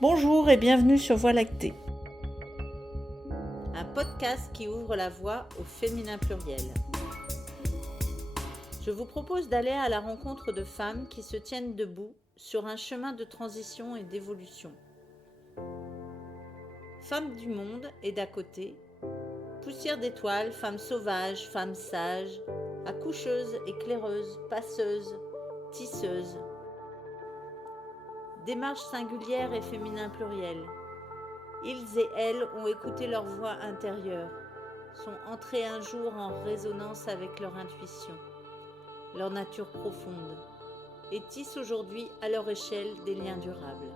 Bonjour et bienvenue sur Voie lactée. Un podcast qui ouvre la voie au féminin pluriel. Je vous propose d'aller à la rencontre de femmes qui se tiennent debout sur un chemin de transition et d'évolution. Femmes du monde et d'à côté, poussière d'étoiles, femmes sauvages, femmes sages, accoucheuses, éclaireuses, passeuses, tisseuses. Démarche singulière et féminin pluriel. Ils et elles ont écouté leur voix intérieure, sont entrés un jour en résonance avec leur intuition, leur nature profonde, et tissent aujourd'hui à leur échelle des liens durables.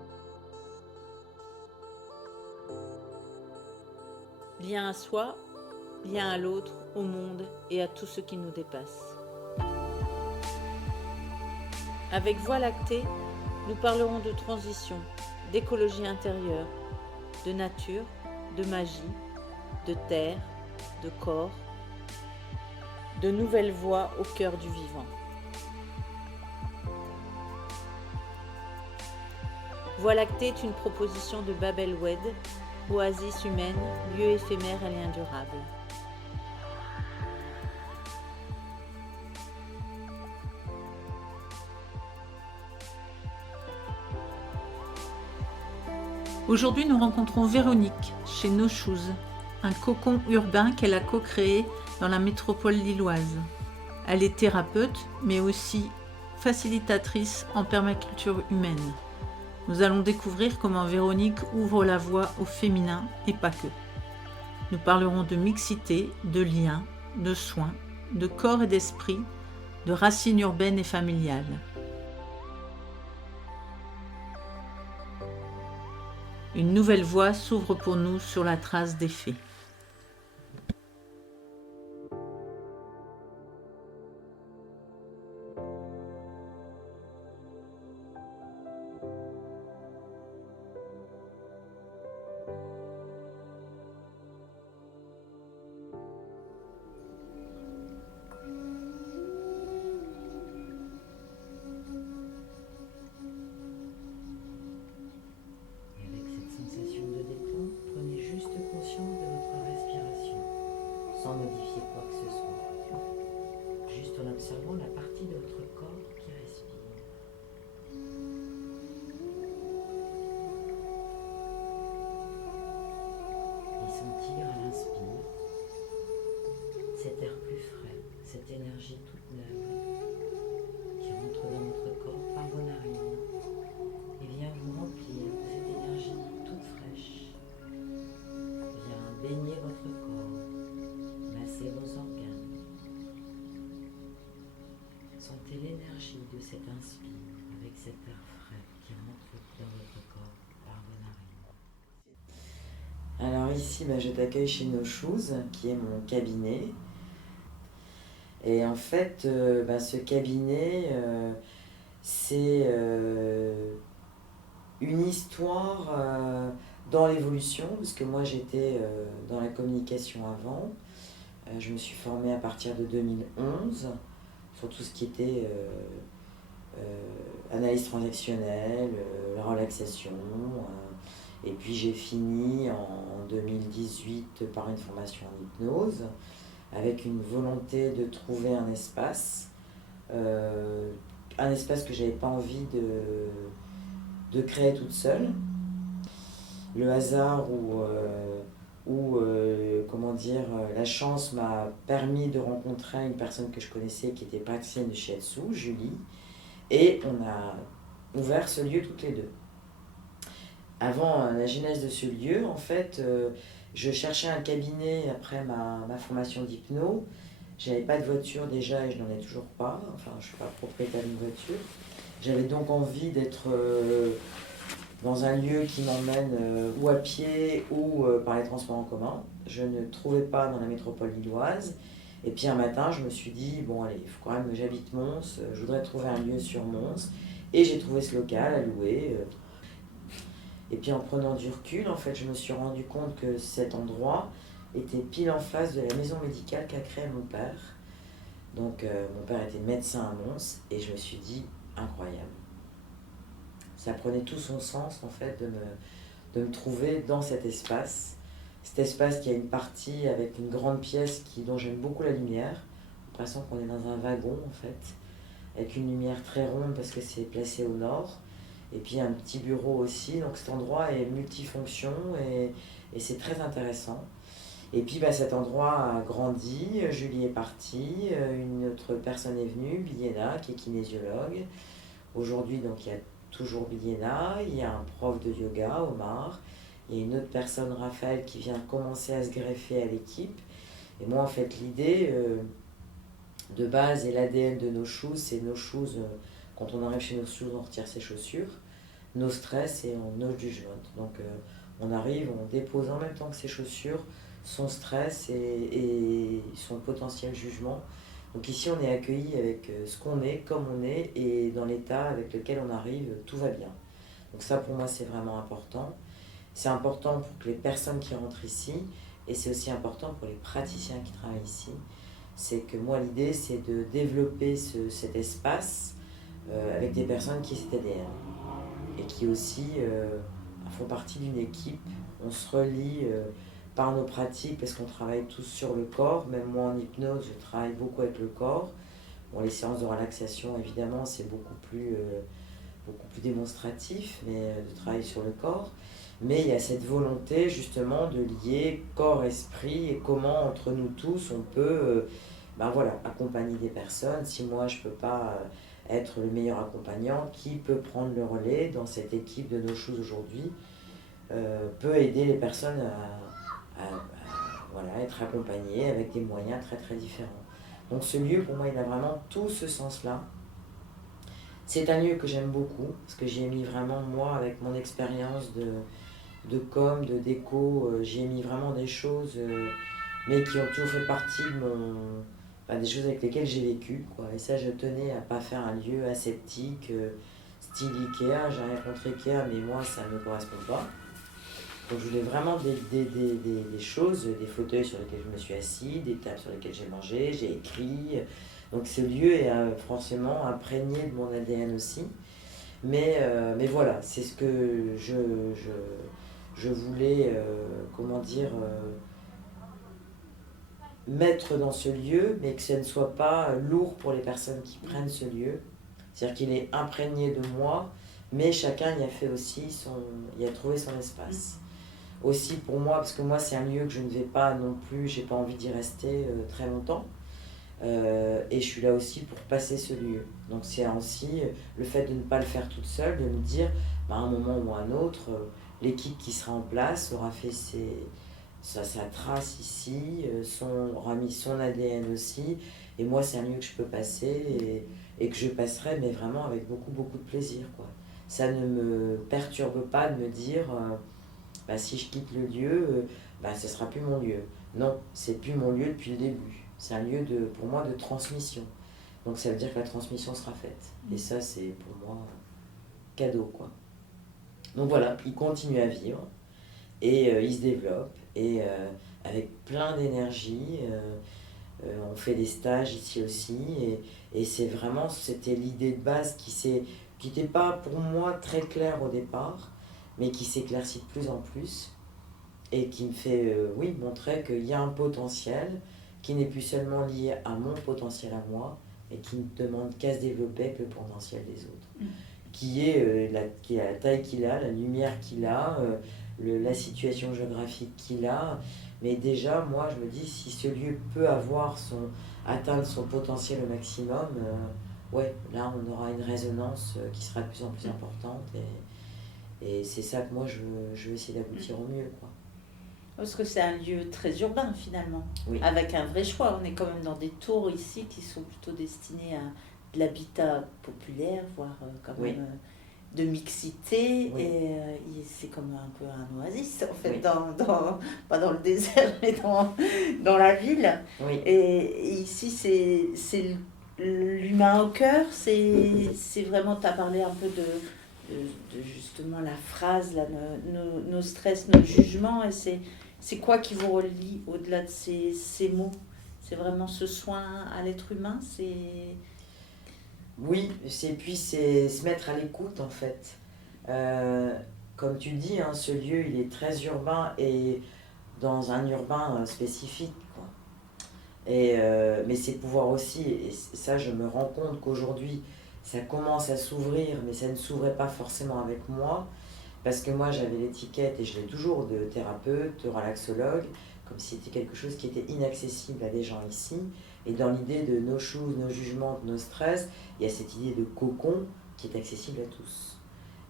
Lien à soi, lien à l'autre, au monde et à tout ce qui nous dépasse. Avec Voie lactée, nous parlerons de transition, d'écologie intérieure, de nature, de magie, de terre, de corps, de nouvelles voies au cœur du vivant. Voie lactée est une proposition de Babel Wed, oasis humaine, lieu éphémère et lien durable. Aujourd'hui, nous rencontrons Véronique chez No Shoes, un cocon urbain qu'elle a co-créé dans la métropole lilloise. Elle est thérapeute, mais aussi facilitatrice en permaculture humaine. Nous allons découvrir comment Véronique ouvre la voie au féminin et pas que. Nous parlerons de mixité, de liens, de soins, de corps et d'esprit, de racines urbaines et familiales. Une nouvelle voie s'ouvre pour nous sur la trace des fées. Sans modifier quoi que ce soit, juste en observant la partie de votre corps qui respire. Et sentir à l'inspire cet air plus frais, cette énergie toute neuve qui rentre dans votre corps par vos narines et vient vous remplir de cette énergie toute fraîche, vient baigner votre corps, masser vos organes. Sentez l'énergie de cet inspire avec cet air frais qui rentre dans votre corps par vos narines. Alors ici, je t'accueille chez No Shoes, qui est mon cabinet. Et en fait, ce cabinet, c'est une histoire dans l'évolution, parce que moi j'étais dans la communication avant. Je me suis formée à partir de 2011 sur tout ce qui était analyse transactionnelle, la relaxation. Et puis j'ai fini en 2018 par une formation en hypnose avec une volonté de trouver un espace que je n'avais pas envie de créer toute seule. Le hasard la chance m'a permis de rencontrer une personne que je connaissais qui était praticienne de shiatsu, Julie, et on a ouvert ce lieu toutes les deux. Avant la genèse de ce lieu, en fait, je cherchais un cabinet après ma formation d'hypno. J'avais pas de voiture déjà et je n'en ai toujours pas, enfin je suis pas propriétaire d'une voiture. J'avais donc envie d'être dans un lieu qui m'emmène ou à pied ou par les transports en commun. Je ne trouvais pas dans la métropole lilloise. Et puis un matin, je me suis dit, bon allez, il faut quand même que j'habite Mons, je voudrais trouver un lieu sur Mons. Et j'ai trouvé ce local à louer. Et puis en prenant du recul, en fait, je me suis rendu compte que cet endroit était pile en face de la maison médicale qu'a créée mon père. Donc mon père était médecin à Mons et je me suis dit, incroyable. Ça prenait tout son sens en fait de me trouver dans cet espace. Cet espace qui a une partie avec une grande pièce dont j'aime beaucoup la lumière. J'ai l'impression qu'on est dans un wagon en fait, avec une lumière très ronde parce que c'est placé au nord. Et puis un petit bureau aussi, donc cet endroit est multifonction et c'est très intéressant. Et puis cet endroit a grandi, Julie est partie, une autre personne est venue, Biljana, qui est kinésiologue. Aujourd'hui, donc, il y a toujours Biljana, il y a un prof de yoga, Omar, il y a une autre personne, Raphaël, qui vient commencer à se greffer à l'équipe. Et moi, en fait, l'idée de base et l'ADN de nos shoes, c'est nos shoes, quand on arrive chez nos shoes, on retire ses chaussures, nos stress et nos jugements. Donc, on arrive, on dépose en même temps que ses chaussures, son stress et son potentiel jugement. Donc ici, on est accueilli avec ce qu'on est, comme on est, et dans l'état avec lequel on arrive, tout va bien. Donc ça, pour moi, c'est vraiment important. C'est important pour les personnes qui rentrent ici, et c'est aussi important pour les praticiens qui travaillent ici. C'est que moi, l'idée, c'est de développer cet espace avec des personnes qui sont ADN, et qui aussi font partie d'une équipe. On se relie par nos pratiques, parce qu'on travaille tous sur le corps. Même moi en hypnose, je travaille beaucoup avec le corps. Bon, les séances de relaxation, évidemment, c'est beaucoup plus démonstratif, mais de travailler sur le corps. Mais il y a cette volonté justement de lier corps-esprit et comment entre nous tous on peut accompagner des personnes. Si moi je ne peux pas être le meilleur accompagnant, qui peut prendre le relais dans cette équipe de nos choses aujourd'hui, peut aider les personnes à être accompagnées avec des moyens très très différents. Donc ce lieu, pour moi, il a vraiment tout ce sens-là. C'est un lieu que j'aime beaucoup, parce que j'y ai mis vraiment, moi, avec mon expérience de com, de déco, j'y ai mis vraiment des choses, mais qui ont toujours fait partie de des choses avec lesquelles j'ai vécu, quoi. Et ça, je tenais à pas faire un lieu aseptique, style Ikea. J'ai rien contre Ikea, mais moi, ça ne me correspond pas. Donc je voulais vraiment des choses, des fauteuils sur lesquels je me suis assis, des tables sur lesquelles j'ai mangé, j'ai écrit. Donc ce lieu est forcément imprégné de mon ADN aussi. Mais voilà, c'est ce que je voulais, mettre dans ce lieu, mais que ce ne soit pas lourd pour les personnes qui prennent ce lieu. C'est-à-dire qu'il est imprégné de moi, mais chacun y a fait aussi y a trouvé son espace. Aussi pour moi, parce que moi c'est un lieu que je ne vais pas non plus, j'ai pas envie d'y rester très longtemps. Et je suis là aussi pour passer ce lieu. Donc c'est aussi le fait de ne pas le faire toute seule, de me dire à un moment ou à un autre, l'équipe qui sera en place aura fait sa trace ici, aura mis son ADN aussi. Et moi c'est un lieu que je peux passer et que je passerai, mais vraiment avec beaucoup beaucoup de plaisir, quoi. Ça ne me perturbe pas de me dire si je quitte le lieu, ce sera plus mon lieu. Non, c'est plus mon lieu depuis le début. C'est un lieu pour moi de transmission. Donc ça veut dire que la transmission sera faite. Et ça, c'est pour moi cadeau, quoi. Donc voilà, il continue à vivre et il se développe et avec plein d'énergie. On fait des stages ici aussi et c'était l'idée de base qui n'était pas pour moi très claire au départ, mais qui s'éclaircit de plus en plus et qui me fait montrer qu'il y a un potentiel qui n'est plus seulement lié à mon potentiel à moi, mais qui ne demande qu'à se développer avec le potentiel des autres. Qui est la taille qu'il a, la lumière qu'il a, la situation géographique qu'il a. Mais déjà, moi, je me dis, si ce lieu peut atteindre son potentiel au maximum, là, on aura une résonance qui sera de plus en plus importante. Et c'est ça que moi, je veux essayer d'aboutir au mieux, quoi. Parce que c'est un lieu très urbain finalement, oui. Avec un vrai choix. On est quand même dans des tours ici qui sont plutôt destinées à de l'habitat populaire, voire quand même de mixité. Oui. Et c'est comme un peu un oasis en fait, pas dans le désert, mais dans la ville. Oui. Et ici, c'est l'humain au cœur. C'est vraiment, tu as parlé un peu de justement la phrase, là, nos stress, nos jugements, et c'est quoi qui vous relie au-delà de ces mots? C'est vraiment ce soin à l'être humain, Oui, c'est se mettre à l'écoute en fait. Comme tu dis, hein, ce lieu, il est très urbain et dans un urbain spécifique, quoi. Mais c'est pouvoir aussi, et ça je me rends compte qu'aujourd'hui, ça commence à s'ouvrir, mais ça ne s'ouvrait pas forcément avec moi, parce que moi j'avais l'étiquette, et je l'ai toujours, de thérapeute, de relaxologue, comme si c'était quelque chose qui était inaccessible à des gens ici. Et dans l'idée de no shoes, no jugement, no stress, il y a cette idée de cocon qui est accessible à tous.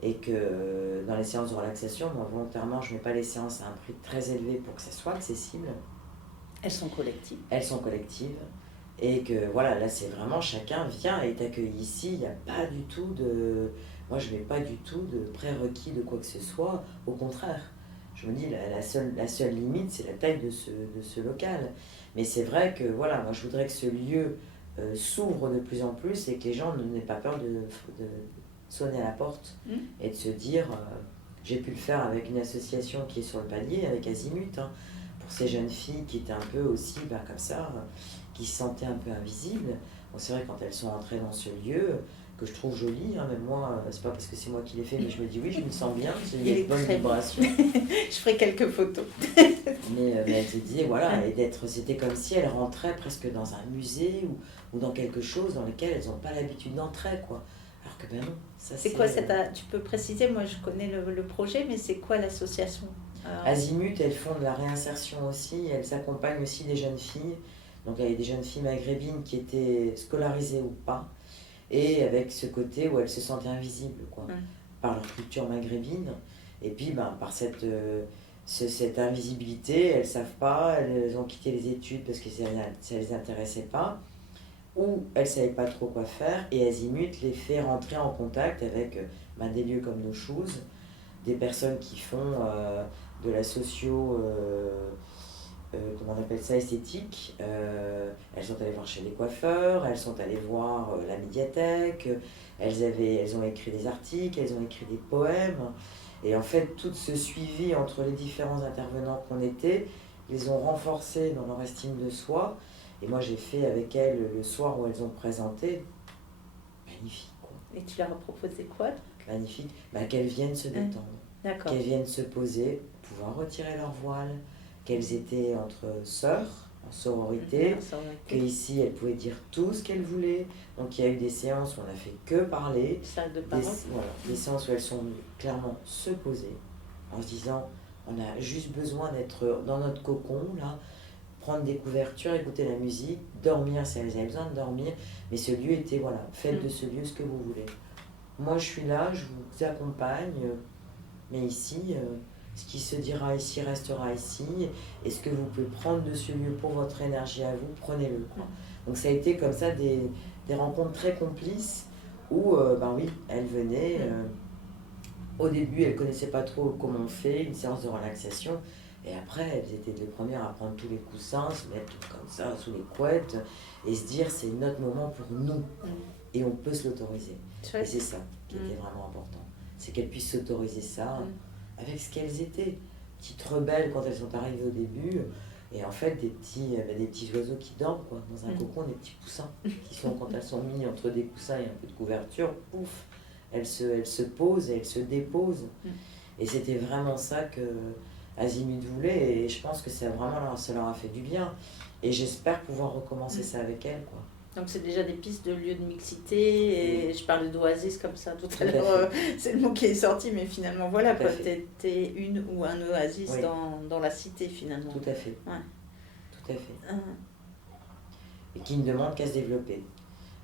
Et que dans les séances de relaxation, moi volontairement, je ne mets pas les séances à un prix très élevé pour que ça soit accessible. Elles sont collectives. Elles sont collectives. Et que voilà, là c'est vraiment chacun vient et est accueilli ici. Il n'y a pas du tout de. Moi je ne mets pas du tout de prérequis de quoi que ce soit. Au contraire, je me dis la seule limite c'est la taille de ce local. Mais c'est vrai que voilà, moi je voudrais que ce lieu s'ouvre de plus en plus et que les gens n'aient pas peur de sonner à la porte et de se dire j'ai pu le faire avec une association qui est sur le palier, avec Azimut, hein, pour ces jeunes filles qui étaient un peu aussi comme ça, qui se sentaient un peu invisibles. Bon, c'est vrai quand elles sont entrées dans ce lieu, que je trouve joli, hein, même moi, c'est pas parce que c'est moi qui l'ai fait, mais je me dis oui, je me sens bien, il y a une bonne vibration. Je ferai quelques photos. mais elle se disait, voilà, et c'était comme si elles rentraient presque dans un musée ou dans quelque chose dans lequel elles n'ont pas l'habitude d'entrer, quoi. Alors que ben non, ça c'est quoi tu peux préciser, moi je connais le projet, mais c'est quoi l'association? Azimut, elles font de la réinsertion aussi, elles accompagnent aussi des jeunes filles. Donc il y avait des jeunes filles maghrébines qui étaient scolarisées ou pas, et avec ce côté où elles se sentaient invisibles, quoi, par leur culture maghrébine. Et puis par cette invisibilité, elles ne savent pas, elles ont quitté les études parce que ça ne les intéressait pas, ou elles ne savaient pas trop quoi faire, et Azimut les fait rentrer en contact avec des lieux comme No Shoes, des personnes qui font de la comment on appelle ça, esthétique. Elles sont allées voir chez les coiffeurs, elles sont allées voir la médiathèque, elles ont écrit des articles, elles ont écrit des poèmes. Et en fait, tout ce suivi entre les différents intervenants qu'on était, les ont renforcés dans leur estime de soi. Et moi, j'ai fait avec elles le soir où elles ont présenté. Magnifique, quoi. Et tu leur as proposé quoi? Magnifique. Qu'elles viennent se détendre. D'accord. Qu'elles viennent se poser, pouvoir retirer leur voile, qu'elles étaient entre sœurs, en sororité, qu'ici elles pouvaient dire tout ce qu'elles voulaient. Donc il y a eu des séances où on n'a fait que parler, des séances où elles sont clairement se poser, en se disant on a juste besoin d'être dans notre cocon, là, prendre des couvertures, écouter la musique, dormir si elles avaient besoin de dormir. Mais ce lieu était, voilà, faites de ce lieu ce que vous voulez. Moi je suis là, je vous accompagne, mais ici, ce qui se dira ici restera ici, et ce que vous pouvez prendre de ce lieu pour votre énergie à vous, prenez-le, quoi. Donc ça a été comme ça des rencontres très complices où, oui, elles venaient. Au début, elles ne connaissaient pas trop comment on fait une séance de relaxation. Et après, elles étaient les premières à prendre tous les coussins, se mettre comme ça sous les couettes et se dire c'est notre moment pour nous. Et on peut se l'autoriser. Et c'est ça qui était vraiment important. C'est qu'elles puissent s'autoriser ça avec ce qu'elles étaient. Petites rebelles quand elles sont arrivées au début. Et en fait, des petits oiseaux qui dorment, quoi, dans un cocon, des petits poussins qui sont, quand elles sont mises entre des coussins et un peu de couverture, pouf, elles se posent et elles se déposent. Et c'était vraiment ça que Azimut voulait, et je pense que ça leur a fait du bien. Et j'espère pouvoir recommencer ça avec elles, quoi. Donc c'est déjà des pistes de lieux de mixité, et je parlais d'oasis comme ça tout à l'heure, c'est le mot qui est sorti, mais finalement voilà, quoi, t'es une ou un oasis dans la cité finalement. Tout à fait. Tout à fait. Et qui ne demande qu'à se développer.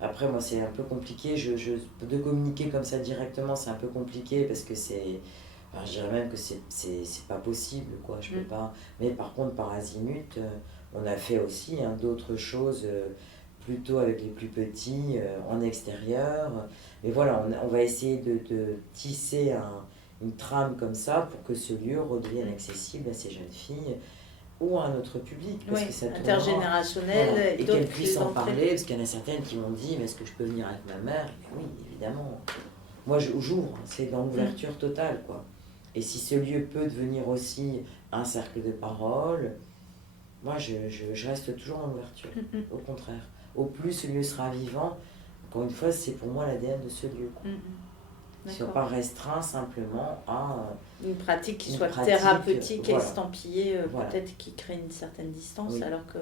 Après, moi, c'est un peu compliqué, de communiquer comme ça directement, c'est un peu compliqué parce que je dirais même que c'est pas possible, quoi, je peux pas. Mais par contre, par Azimut, on a fait aussi d'autres choses, plutôt avec les plus petits, en extérieur. Mais voilà, on va essayer de tisser une trame comme ça pour que ce lieu redevienne accessible à ces jeunes filles ou à un autre public, parce que ça intergénérationnel, voilà, et qu'elles puissent en parler, parce qu'il y en a certaines qui m'ont dit mais est-ce que je peux venir avec ma mère? Oui, évidemment. Moi j'ouvre, c'est dans l'ouverture totale, quoi. Et si ce lieu peut devenir aussi un cercle de parole, moi je reste toujours dans l'ouverture, au contraire. Au plus ce lieu sera vivant, encore une fois, c'est pour moi l'ADN de ce lieu, quoi. ne soit pas restreint simplement à une pratique qui une soit pratique, thérapeutique et voilà. estampillée, Voilà. peut-être qui crée une certaine distance, Oui. alors que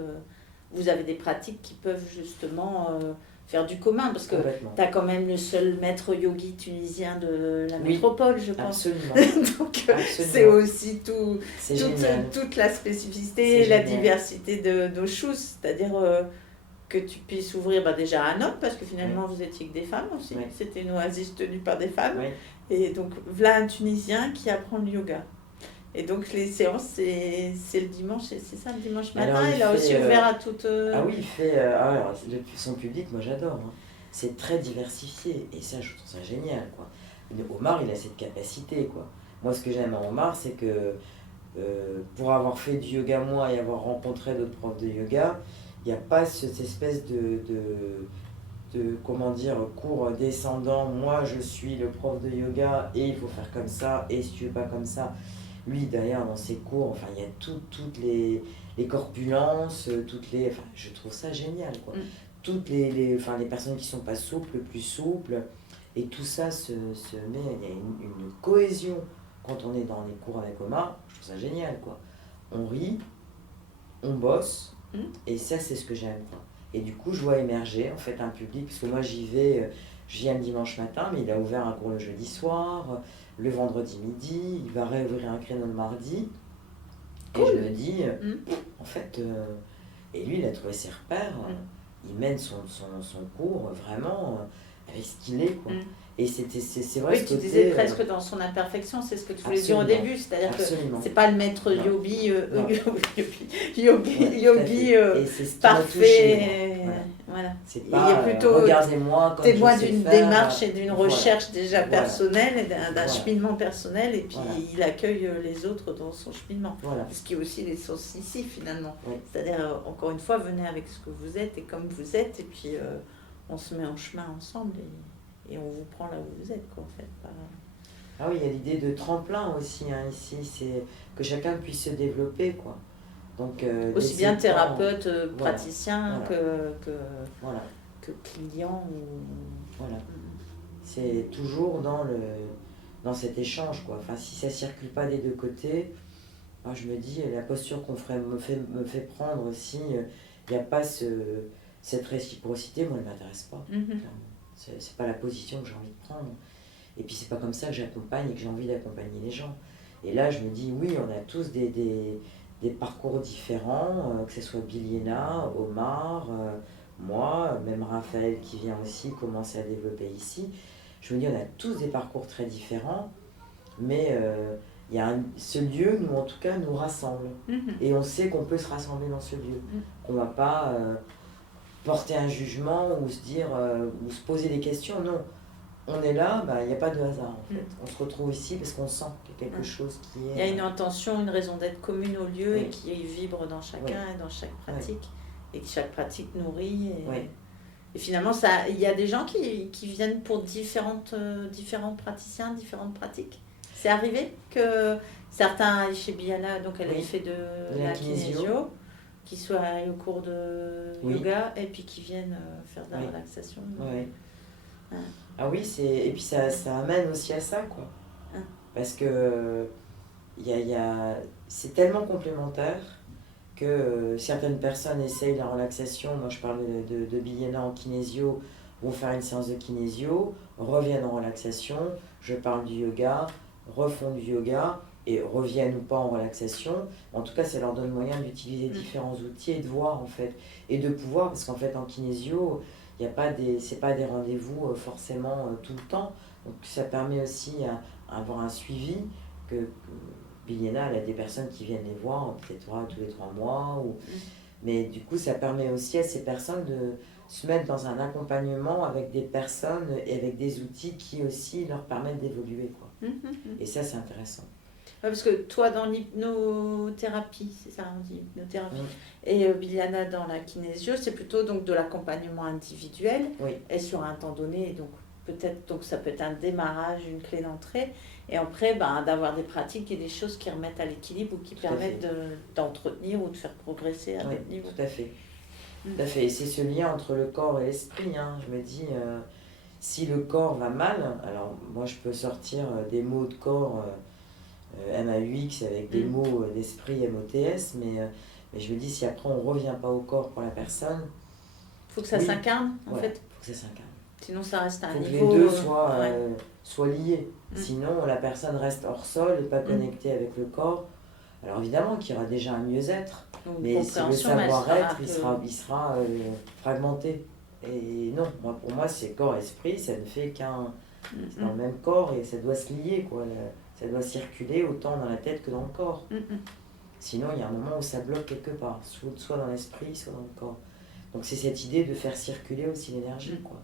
vous avez des pratiques qui peuvent justement faire du commun, parce que Complètement. tu as quand même le seul maître yogi tunisien de la Oui, métropole, je pense. Absolument. Donc Absolument. c'est aussi C'est génial. toute la spécificité C'est et la génial. diversité de nos choses, c'est-à-dire que tu puisses ouvrir déjà un homme, parce que finalement vous étiez que des femmes aussi, Oui. c'était une oasis tenue par des femmes, Oui. et donc voilà un Tunisien qui apprend le yoga. Et donc les séances, c'est le dimanche, c'est ça le dimanche matin. Alors, il a aussi ouvert à toute... Ah oui, il fait... alors, son public, moi j'adore. Hein. C'est très diversifié. Et ça, je trouve ça génial. Quoi. Omar, il a cette capacité. Quoi. Moi, ce que j'aime à Omar, c'est que pour avoir fait du yoga moi et avoir rencontré d'autres profs de yoga, il n'y a pas cette espèce de comment dire, cours descendant. Moi, je suis le prof de yoga et il faut faire comme ça. Et si tu veux pas comme ça... Lui, d'ailleurs, dans ses cours, enfin, il y a toutes les corpulences, enfin, je trouve ça génial, quoi. Toutes enfin, les personnes qui sont pas souples, plus souples, et tout ça se met, il y a une cohésion quand on est dans les cours avec Omar, je trouve ça génial, quoi. On rit, on bosse, et ça, c'est ce que j'aime, quoi. Et du coup, je vois émerger, en fait, un public, parce que moi, je viens le dimanche matin, mais il a ouvert un cours le jeudi soir, le vendredi midi, il va réouvrir un créneau le mardi. Cool. Et je me dis, en fait, et lui, il a trouvé ses repères, il mène son cours vraiment avec ce qu'il est, quoi. Et c'est vrai. Oui, tu disais presque dans son imperfection, c'est ce que tu voulais dire au début, c'est-à-dire que c'est pas le maître yogi, parfait. Voilà. C'est pas, il est plutôt regardez-moi témoin d'une démarche et d'une recherche déjà personnelle, et d'un cheminement personnel, et puis il accueille les autres dans son cheminement. Ce qui est aussi l'essence ici finalement. C'est-à-dire, encore une fois, venez avec ce que vous êtes et comme vous êtes, et puis on se met en chemin ensemble et on vous prend là où vous êtes, quoi, en fait. Ah oui, il y a l'idée de tremplin aussi, hein, ici, c'est que chacun puisse se développer, quoi. Donc, aussi bien thérapeute, praticien voilà. que client. Voilà. C'est toujours dans cet échange, quoi. Enfin, si ça ne circule pas des deux côtés, moi, je me dis, la posture qu'on me fait prendre aussi, il n'y a pas cette réciprocité, moi, elle ne m'intéresse pas. C'est pas la position que j'ai envie de prendre. Et puis, c'est pas comme ça que j'accompagne et que j'ai envie d'accompagner les gens. Et là, je me dis, oui, on a tous des parcours différents, que ce soit Biliena, Omar, moi, même Raphaël qui vient aussi commencer à développer ici. Je me dis, on a tous des parcours très différents, mais il y a ce lieu, nous en tout cas, nous rassemble. Et on sait qu'on peut se rassembler dans ce lieu, qu'on ne va pas porter un jugement ou se dire, ou se poser des questions, non. On est là, il n'y a pas de hasard en fait. On se retrouve ici parce qu'on sent qu'il y a quelque chose qui est... Il y a une intention, une raison d'être commune au lieu et qui vibre dans chacun et dans chaque pratique. Et que chaque pratique nourrit. Et finalement, il y a des gens qui viennent pour différents praticiens, différentes pratiques. C'est arrivé que certains chez Biana, donc elle a fait de la kinésio, qui soient au cours de yoga et puis qui viennent faire de la relaxation. Ah oui, et puis ça amène aussi à ça, quoi. Parce que c'est tellement complémentaire que certaines personnes essayent la relaxation. Moi, je parle de Biliena en kinésio, vont faire une séance de kinésio, reviennent en relaxation. Je parle du yoga, refont du yoga et reviennent ou pas en relaxation. En tout cas, ça leur donne moyen d'utiliser différents outils et de voir, en fait. Et de pouvoir, parce qu'en fait, en kinésio... c'est pas des rendez-vous forcément tout le temps. Donc ça permet aussi d'avoir un suivi que Biliena, elle a des personnes qui viennent les voir peut-être tous les 3 mois. Mais du coup, ça permet aussi à ces personnes de se mettre dans un accompagnement avec des personnes et avec des outils qui aussi leur permettent d'évoluer, quoi. Et ça, c'est intéressant. Parce que toi, dans l'hypnothérapie, c'est ça, on dit hypnothérapie, et Biliana dans la kinésio, c'est plutôt donc de l'accompagnement individuel et sur un temps donné. Donc peut-être, donc ça peut être un démarrage, une clé d'entrée, et après d'avoir des pratiques et des choses qui remettent à l'équilibre ou qui permettent d'entretenir ou de faire progresser à d'autres niveaux. Tout à fait. Tout à fait. Et c'est ce lien entre le corps et l'esprit. Hein. Je me dis, Si le corps va mal, alors moi je peux sortir des mots de corps MAUX avec des mots d'esprit MOTS, mais je me dis si après on ne revient pas au corps pour la personne. Faut que ça s'incarne en fait. Faut que ça s'incarne. Sinon ça reste à un faut niveau. Que les deux soient liés. Sinon la personne reste hors sol et pas connectée avec le corps. Alors évidemment qu'il y aura déjà un mieux-être, mais si le savoir-être il sera fragmenté. Et non, pour moi c'est corps-esprit, ça ne fait qu'un... C'est dans le même corps et ça doit se lier, quoi. Ça doit circuler autant dans la tête que dans le corps. Sinon il y a un moment où ça bloque quelque part, soit dans l'esprit, soit dans le corps. Donc c'est cette idée de faire circuler aussi l'énergie, quoi.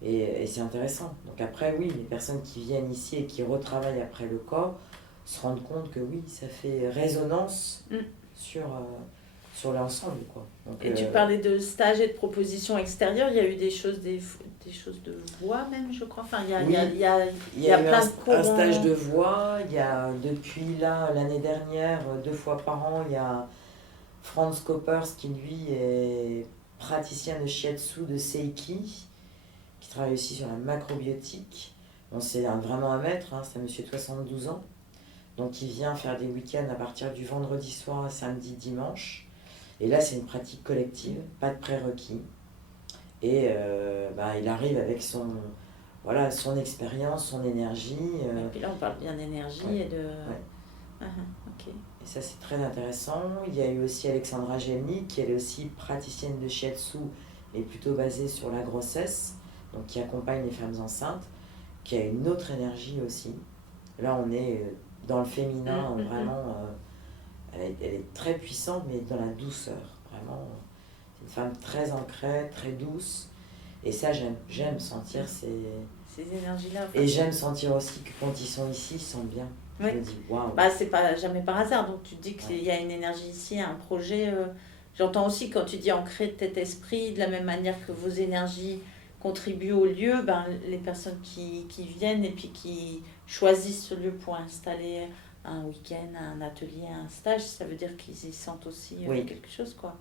Et c'est intéressant. Donc après, oui, les personnes qui viennent ici et qui retravaillent après le corps se rendent compte que oui, ça fait résonance sur l'ensemble, quoi. Donc, et tu parlais de stages et de propositions extérieures, il y a eu des choses de voix même, je crois. Enfin, il y a plein de courants. Un stage de voix, il y a depuis l'année dernière, 2 fois par an, il y a Franz Koppers qui lui est praticien de shiatsu, de Seiki, qui travaille aussi sur la macrobiotique. Bon, c'est vraiment un maître, c'est un monsieur de 72 ans. Donc il vient faire des week-ends à partir du vendredi soir à samedi, dimanche. Et là, c'est une pratique collective, pas de prérequis. Et il arrive avec son expérience, son énergie. Et puis là, on parle bien d'énergie et de... Okay. Et ça, c'est très intéressant. Il y a eu aussi Alexandra Gemny, qui elle est aussi praticienne de shiatsu, mais plutôt basée sur la grossesse, donc qui accompagne les femmes enceintes, qui a une autre énergie aussi. Là, on est dans le féminin, vraiment... Elle est très puissante, mais dans la douceur. Vraiment, c'est une femme très ancrée, très douce. Et ça, j'aime sentir ces énergies-là. Et j'aime sentir aussi que quand ils sont ici, ils sont bien. Je me dis, waouh. C'est pas jamais par hasard. Donc tu dis qu'il y a une énergie ici, un projet. J'entends aussi quand tu dis ancré de cet esprit, de la même manière que vos énergies contribuent au lieu, les personnes qui viennent et puis qui choisissent ce lieu pour installer un week-end, un atelier, un stage, ça veut dire qu'ils y sentent aussi quelque chose, quoi.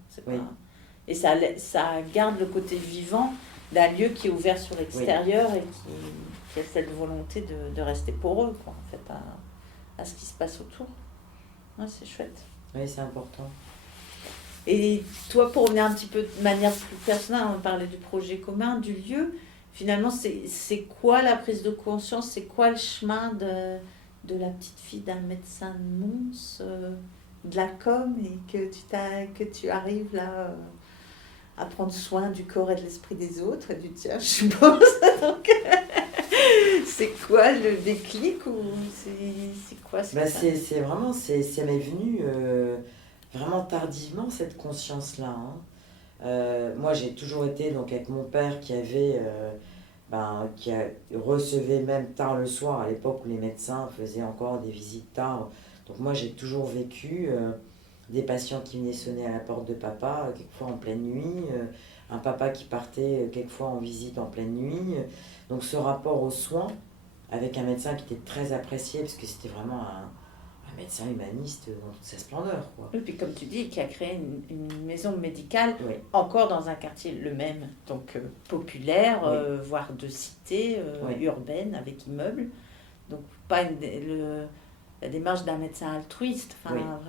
Et ça garde le côté vivant d'un lieu qui est ouvert sur l'extérieur et qui a cette volonté de rester poreux, quoi, en fait, à ce qui se passe autour. Ouais, c'est chouette. Oui, c'est important. Et toi, pour revenir un petit peu de manière plus personnelle, on parlait du projet commun, du lieu, finalement, c'est quoi la prise de conscience, c'est quoi le chemin de la petite fille d'un médecin de Mons, de la com, et que tu arrives là à prendre soin du corps et de l'esprit des autres, et du tien, je suppose. Donc, c'est quoi le déclic ou c'est quoi c'est vraiment, ça m'est venu vraiment tardivement, cette conscience-là. Moi, j'ai toujours été donc, avec mon père qui avait... qui recevait même tard le soir, à l'époque où les médecins faisaient encore des visites tard. Donc moi, j'ai toujours vécu des patients qui venaient sonner à la porte de papa, quelquefois en pleine nuit, un papa qui partait quelquefois en visite en pleine nuit. Donc ce rapport aux soins, avec un médecin qui était très apprécié, parce que c'était vraiment un médecin humaniste dans toute sa splendeur, quoi. Et puis comme tu dis, qui a créé une maison médicale, encore dans un quartier le même, donc populaire, voire de cité urbaine, avec immeubles. Donc pas la démarche d'un médecin altruiste, vraiment...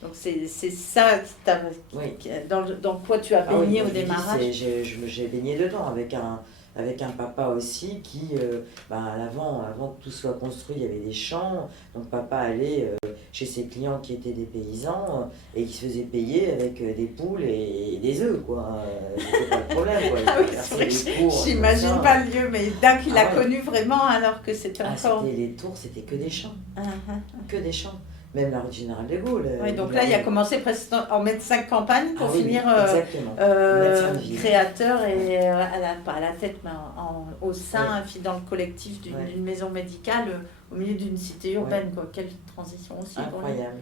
Donc c'est ça dans quoi tu as baigné au démarrage. J'ai baigné dedans avec un papa aussi qui, avant que tout soit construit, il y avait des champs. Donc papa allait chez ses clients qui étaient des paysans et qui se faisaient payer avec des poules et des œufs, quoi. C'était pas le problème, quoi. J'imagine pas le lieu, mais d'un qu'il a connu vraiment alors que c'était encore... Les tours, c'était que des champs. Que des champs. Même la route générale de Gaulle. Donc là, il a commencé presque en médecin de campagne pour finir créateur et pas à la tête, mais au sein, dans le collectif d'une maison médicale au milieu d'une cité urbaine. Quoi. Quelle transition aussi. Incroyable.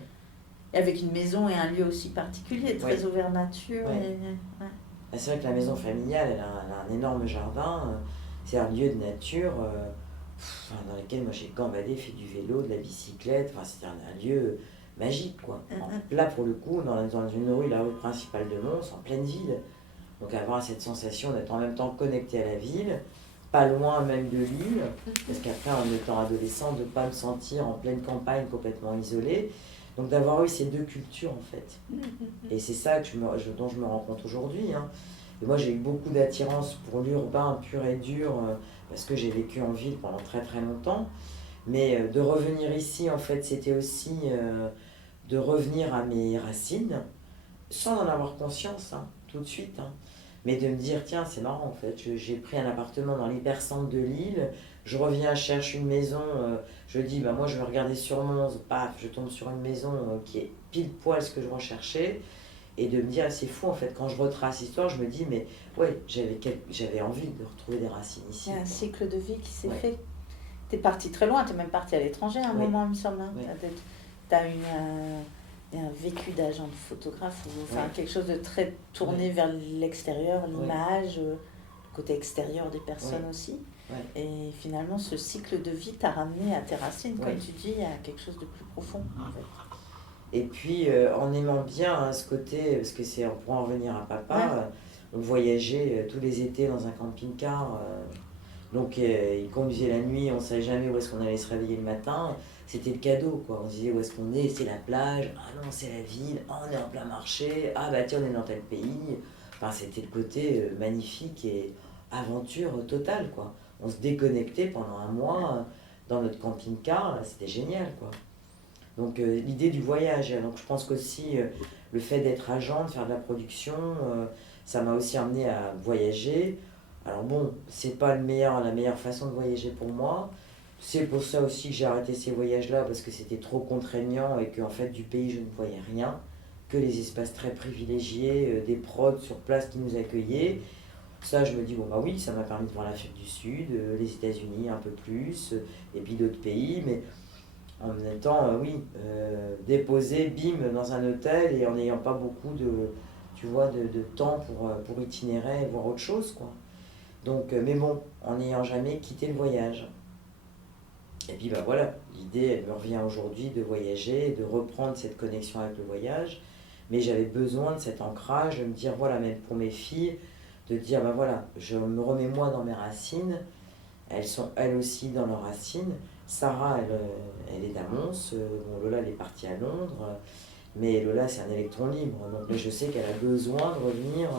Et avec une maison et un lieu aussi particulier, très ouvert nature. C'est vrai que la maison familiale, elle a un énorme jardin. C'est un lieu de nature... dans lequel moi j'ai gambadé, fait du vélo, de la bicyclette, c'était un lieu magique, quoi. Là pour le coup, dans une rue, la rue principale de Mons, en pleine ville, Donc avoir cette sensation d'être en même temps connecté à la ville, pas loin même de l'île, parce qu'après en étant adolescent, de ne pas me sentir en pleine campagne complètement isolée. Donc d'avoir eu ces deux cultures en fait. Et c'est ça que dont je me rends compte aujourd'hui. Hein. Et moi j'ai eu beaucoup d'attirance pour l'urbain pur et dur, parce que j'ai vécu en ville pendant très très longtemps. Mais de revenir ici, en fait, c'était aussi de revenir à mes racines, sans en avoir conscience, hein, tout de suite. Hein. Mais de me dire, tiens, c'est marrant, en fait, j'ai pris un appartement dans l'hypercentre de Lille, je reviens, je cherche une maison, je dis, bah, moi, je vais regarder sur Mons, paf, je tombe sur une maison qui est pile poil ce que je recherchais. Et de me dire, c'est fou, en fait, quand je retrace l'histoire, je me dis, mais ouais, j'avais envie de retrouver des racines ici. Il y a un quoi. cycle de vie qui s'est Ouais. fait. T'es parti très loin, t'es même parti à l'étranger à un Oui. moment, il me semble. Hein. Oui. T'as eu un vécu d'agent de photographe, ou enfin, Oui. quelque chose de très tourné vers l'extérieur, l'image, le côté extérieur des personnes aussi. Ouais. Et finalement, ce cycle de vie t'a ramené à tes racines, comme Oui. tu dis, à quelque chose de plus profond. En fait. Et puis, en aimant bien hein, ce côté, parce que c'est pour en revenir à papa, Ouais. on voyageait tous les étés dans un camping-car. Donc, il conduisait la nuit, on ne savait jamais où est-ce qu'on allait se réveiller le matin. C'était le cadeau, quoi. On se disait où est-ce qu'on est, c'est la plage, ah non, c'est la ville, ah, on est en plein marché, ah bah tiens, on est dans tel pays. Enfin, c'était le côté magnifique et aventure totale, quoi. On se déconnectait pendant un mois dans notre camping-car, là, c'était génial, quoi. Donc l'idée du voyage, donc je pense qu'aussi le fait d'être agent, de faire de la production, ça m'a aussi amené à voyager. Alors bon, c'est pas la meilleure façon de voyager pour moi. C'est pour ça aussi que j'ai arrêté ces voyages-là, parce que c'était trop contraignant et qu'en fait du pays je ne voyais rien, que les espaces très privilégiés, des prods sur place qui nous accueillaient. Ça, je me dis, bon bah oui, ça m'a permis de voir l'Afrique du Sud, les États-Unis un peu plus, et puis d'autres pays, mais en même temps, oui, déposer, bim, dans un hôtel et en n'ayant pas beaucoup tu vois, de temps pour itinérer et voir autre chose, quoi. Donc, mais bon, en n'ayant jamais quitté le voyage. Et puis, bah voilà, l'idée, elle me revient aujourd'hui de voyager, de reprendre cette connexion avec le voyage. Mais j'avais besoin de cet ancrage, de me dire, voilà, même pour mes filles, de dire, bah voilà, je me remets moi dans mes racines, elles sont elles aussi dans leurs racines. Sarah, elle est d'Amons. Bon, Lola, elle est partie à Londres. Mais Lola, c'est un électron libre. Donc, mais je sais qu'elle a besoin de revenir.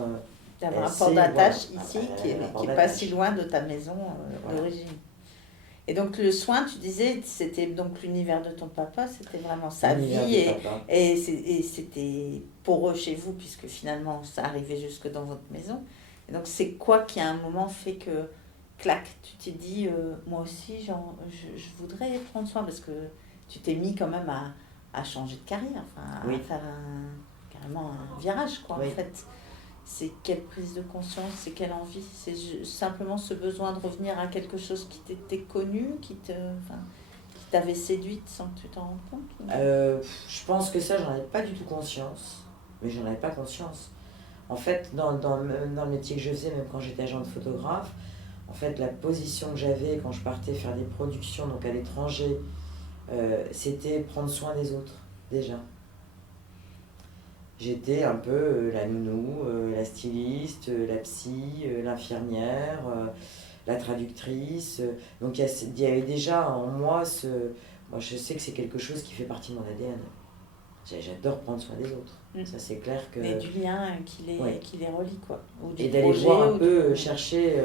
D'avoir Elle un port sait, d'attache voilà, ici elle qui a un est port pas d'attache. si loin de ta maison Voilà. d'origine. Et donc le soin, tu disais, c'était donc l'univers de ton papa, c'était vraiment sa L'univers vie de papa. et c'était poreux chez vous puisque finalement ça arrivait jusque dans votre maison. Et donc c'est quoi qui à un moment fait que, clac, tu t'es dit, moi aussi je voudrais prendre soin parce que tu t'es mis quand même à changer de carrière, enfin, Oui. à faire carrément un virage quoi Oui. en fait. C'est quelle prise de conscience, c'est quelle envie, c'est simplement ce besoin de revenir à quelque chose qui t'était connu, qui t'avait séduite sans que tu t'en rendes compte Je pense que ça, j'en avais pas du tout conscience. Mais j'en avais pas conscience. En fait, dans le métier que je faisais, même quand j'étais agent de photographe, en fait, la position que j'avais quand je partais faire des productions donc à l'étranger, c'était prendre soin des autres, déjà. J'étais un peu la nounou, la styliste, la psy, l'infirmière, la traductrice. Donc il y avait déjà en moi Moi je sais que c'est quelque chose qui fait partie de mon ADN. J'adore prendre soin des autres. Ça c'est clair que... Et du lien qui les relie quoi. Ou du Et d'aller projet, voir un ou peu, chercher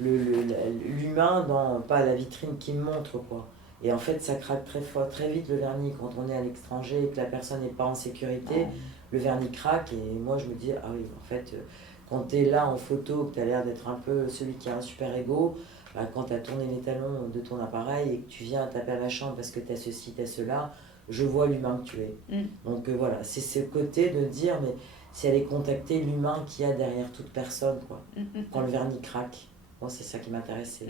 l'humain dans pas la vitrine qui me montre quoi. Et en fait ça craque très fort, très vite le vernis quand on est à l'étranger et que la personne n'est pas en sécurité. Le vernis craque et moi je me dis, ah oui, en fait, quand tu es là en photo, que tu as l'air d'être un peu celui qui a un super ego, bah, quand tu as tourné les talons de ton appareil et que tu viens taper à ma chambre parce que tu as ceci, tu as cela, je vois l'humain que tu es. Donc voilà, c'est ce côté de dire, mais c'est aller contacter l'humain qu'il y a derrière toute personne, quoi. Quand le vernis craque, moi c'est ça qui m'intéressait.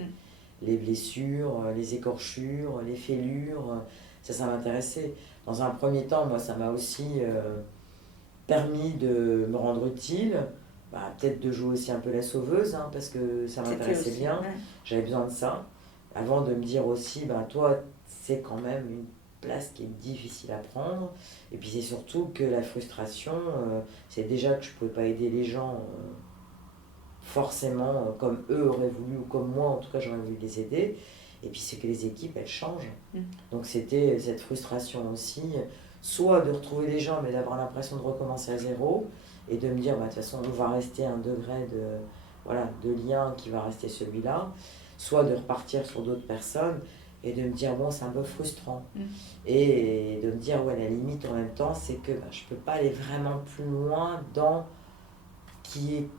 Les blessures, les écorchures, les fêlures, ça m'intéressait. Dans un premier temps, moi ça m'a aussi... permis de me rendre utile, peut-être de jouer aussi un peu la sauveuse, hein, parce que ça m'intéressait bien, j'avais besoin de ça, avant de me dire aussi, toi, c'est quand même une place qui est difficile à prendre, et puis c'est surtout que la frustration, c'est déjà que je ne pouvais pas aider les gens forcément comme eux auraient voulu, ou comme moi en tout cas j'aurais voulu les aider. Et puis c'est que les équipes, elles changent. Donc c'était cette frustration aussi, soit de retrouver des gens, mais d'avoir l'impression de recommencer à zéro, et de me dire, bah, de toute façon, on va rester un degré de lien qui va rester celui-là, soit de repartir sur d'autres personnes, et de me dire, bon, c'est un peu frustrant. Et de me dire, ouais, la limite en même temps, c'est que je ne peux pas aller vraiment plus loin dans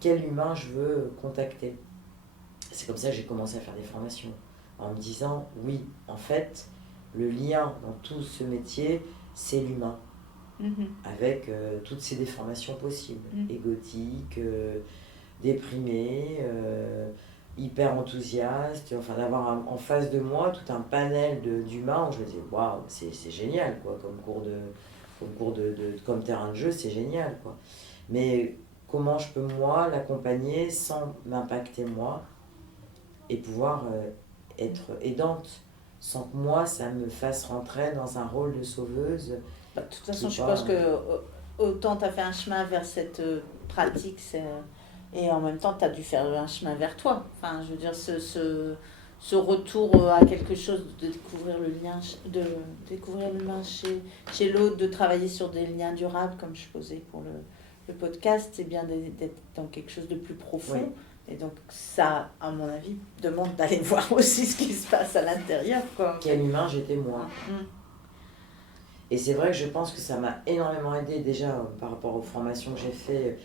quel humain je veux contacter. C'est comme ça que j'ai commencé à faire des formations, en me disant, oui, en fait, le lien dans tout ce métier, c'est l'humain, avec toutes ces déformations possibles, égotiques, déprimées, hyper enthousiastes, enfin d'avoir en face de moi tout un panel d'humains où je me disais, waouh, c'est génial, quoi, comme terrain de jeu, c'est génial, quoi. Mais comment je peux, moi, l'accompagner sans m'impacter, moi, et pouvoir être aidante, sans que moi, ça me fasse rentrer dans un rôle de sauveuse. De toute façon, je pense que autant tu as fait un chemin vers cette pratique, et en même temps, tu as dû faire un chemin vers toi. Enfin, je veux dire, ce retour à quelque chose, de découvrir le lien, de découvrir l'humain chez l'autre, de travailler sur des liens durables, comme je posais pour le podcast, c'est bien d'être dans quelque chose de plus profond. Oui. Et donc ça, à mon avis, demande d'aller voir aussi ce qui se passe à l'intérieur, quoi. Quel humain j'étais moi. Et c'est vrai que je pense que ça m'a énormément aidé déjà par rapport aux formations que j'ai fait.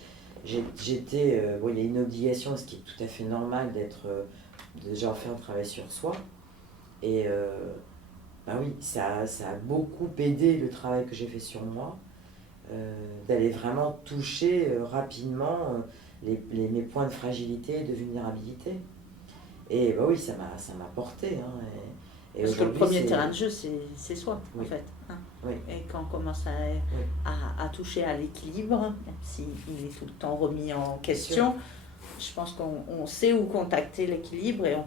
J'étais, il y a une obligation, ce qui est tout à fait normal d'être déjà faire un travail sur soi. Et oui, ça a beaucoup aidé le travail que j'ai fait sur moi, d'aller vraiment toucher rapidement mes points de fragilité et de vulnérabilité. Et oui, ça m'a porté. Parce que le premier terrain de jeu, c'est soi, en fait. Oui. Et quand on commence à toucher à l'équilibre, même s'il est tout le temps remis en question, je pense qu'on sait où contacter l'équilibre et on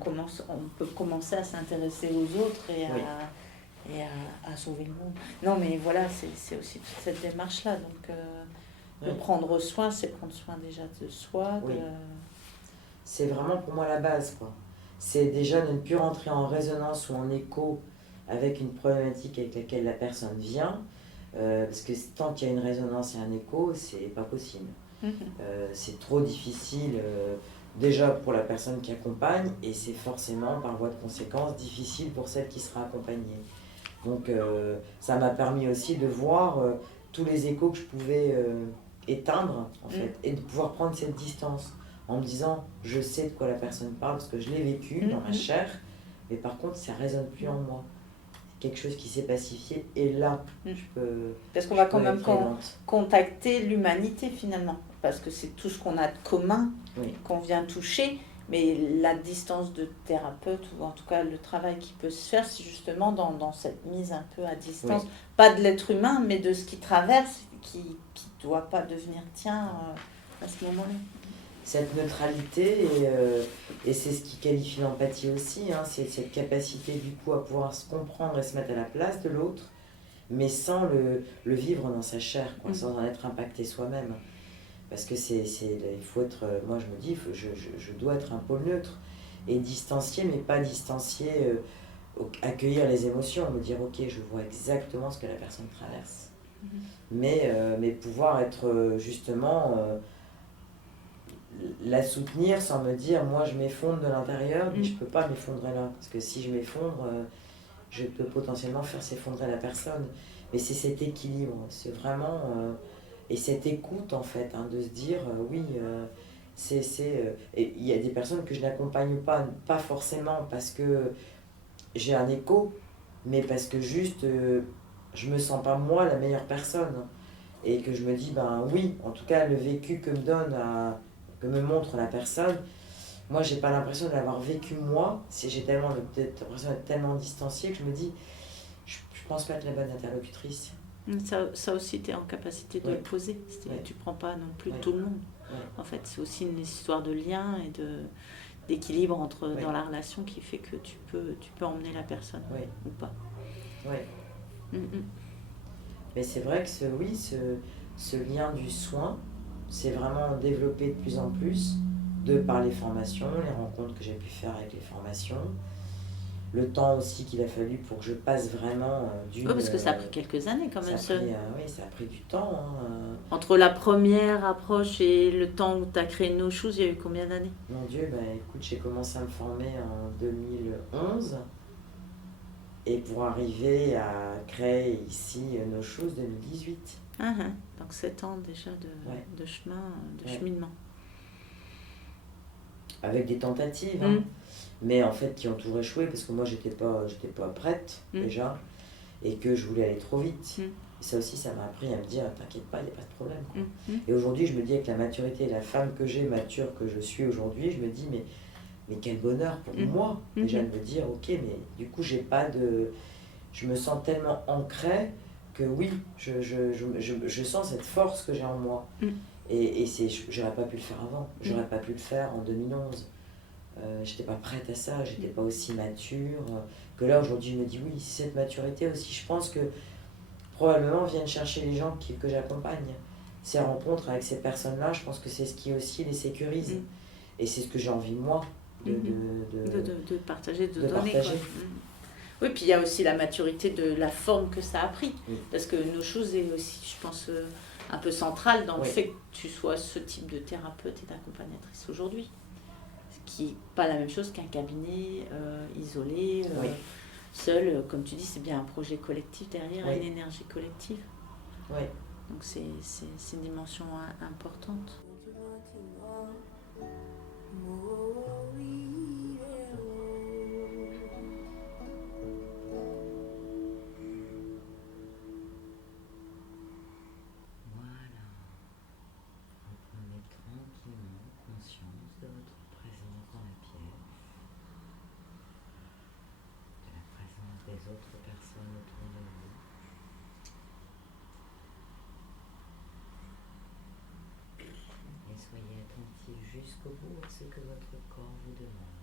peut commencer à s'intéresser aux autres et à sauver le monde. Non, mais voilà, c'est aussi toute cette démarche-là. Donc, de prendre soin, c'est prendre soin déjà de soi. Oui. C'est vraiment pour moi la base, quoi. C'est déjà de ne plus rentrer en résonance ou en écho avec une problématique avec laquelle la personne vient, parce que tant qu'il y a une résonance et un écho, c'est pas possible. C'est trop difficile, déjà pour la personne qui accompagne, et c'est forcément, par voie de conséquence, difficile pour celle qui sera accompagnée. Donc ça m'a permis aussi de voir tous les échos que je pouvais éteindre, en fait, et de pouvoir prendre cette distance, en me disant, je sais de quoi la personne parle, parce que je l'ai vécu dans ma chair, mais par contre, ça ne résonne plus en moi. C'est quelque chose qui s'est pacifié, et là, je peux... Parce qu'on va quand même contacter l'humanité, finalement, parce que c'est tout ce qu'on a de commun, qu'on vient toucher, mais la distance de thérapeute, ou en tout cas le travail qui peut se faire, c'est justement dans cette mise un peu à distance, pas de l'être humain, mais de ce qui traverse, qui ne doit pas devenir tien à ce moment-là. Cette neutralité, et c'est ce qui qualifie l'empathie aussi, c'est cette capacité du coup à pouvoir se comprendre et se mettre à la place de l'autre, mais sans le vivre dans sa chair, quoi, sans en être impacté soi-même. Parce que il faut être, moi je me dis, je dois être un pôle neutre, et distancié, mais pas distancié, accueillir les émotions, me dire ok, je vois exactement ce que la personne traverse. Mais pouvoir être justement... la soutenir sans me dire moi je m'effondre de l'intérieur, mais je peux pas m'effondrer là, parce que si je m'effondre, je peux potentiellement faire s'effondrer la personne. Mais c'est cet équilibre, c'est vraiment et cette écoute en fait, de se dire et il y a des personnes que je n'accompagne pas forcément parce que j'ai un écho, mais parce que juste je me sens pas moi la meilleure personne, et que je me dis oui, en tout cas le vécu que me montre la personne, moi j'ai pas l'impression de l'avoir vécu moi, j'ai l'impression d'être tellement distanciée que je me dis je pense pas être la bonne interlocutrice. Ça aussi tu es en capacité de le poser, tu prends pas non plus tout le monde. En fait c'est aussi une histoire de lien et d'équilibre dans la relation qui fait que tu peux emmener la personne ou pas. Mais c'est vrai que ce lien du soin, c'est vraiment développé de plus en plus, de par les formations, les rencontres que j'ai pu faire avec les formations, le temps aussi qu'il a fallu pour que je passe vraiment d'une... Oui, parce que ça a pris quelques années quand même. Oui, ça a pris du temps. Hein. Entre la première approche et le temps où tu as créé No Shoes, il y a eu combien d'années? Mon Dieu, écoute, j'ai commencé à me former en 2011 et pour arriver à créer ici No Shoes 2018. Donc 7 ans déjà de chemin, de cheminement. Avec des tentatives, hein, mais en fait qui ont toujours échoué parce que moi j'étais pas prête déjà et que je voulais aller trop vite. Et ça aussi, ça m'a appris à me dire t'inquiète pas, il n'y a pas de problème. Quoi. Et aujourd'hui, je me dis avec la maturité et la femme que j'ai, mature que je suis aujourd'hui, je me dis mais quel bonheur pour moi déjà de me dire ok, mais du coup je me sens tellement ancrée que oui, je sens cette force que j'ai en moi. Et j'aurais pas pu le faire avant, j'aurais pas pu le faire en 2011. J'étais pas prête à ça, j'étais pas aussi mature. Que là aujourd'hui je me dis oui, cette maturité aussi, je pense que probablement viennent chercher les gens que j'accompagne. Ces rencontres avec ces personnes-là, je pense que c'est ce qui aussi les sécurise. Et c'est ce que j'ai envie moi de partager, de donner. Partager. Quoi. Oui, puis il y a aussi la maturité de la forme que ça a pris. Parce que No Shoes est aussi, je pense, un peu central dans le fait que tu sois ce type de thérapeute et d'accompagnatrice aujourd'hui. Ce qui n'est pas la même chose qu'un cabinet isolé, seul. Comme tu dis, c'est bien un projet collectif derrière, une énergie collective. Donc c'est une dimension importante. De votre présence dans la pièce, de la présence des autres personnes autour de vous. Et soyez attentifs jusqu'au bout à ce que votre corps vous demande.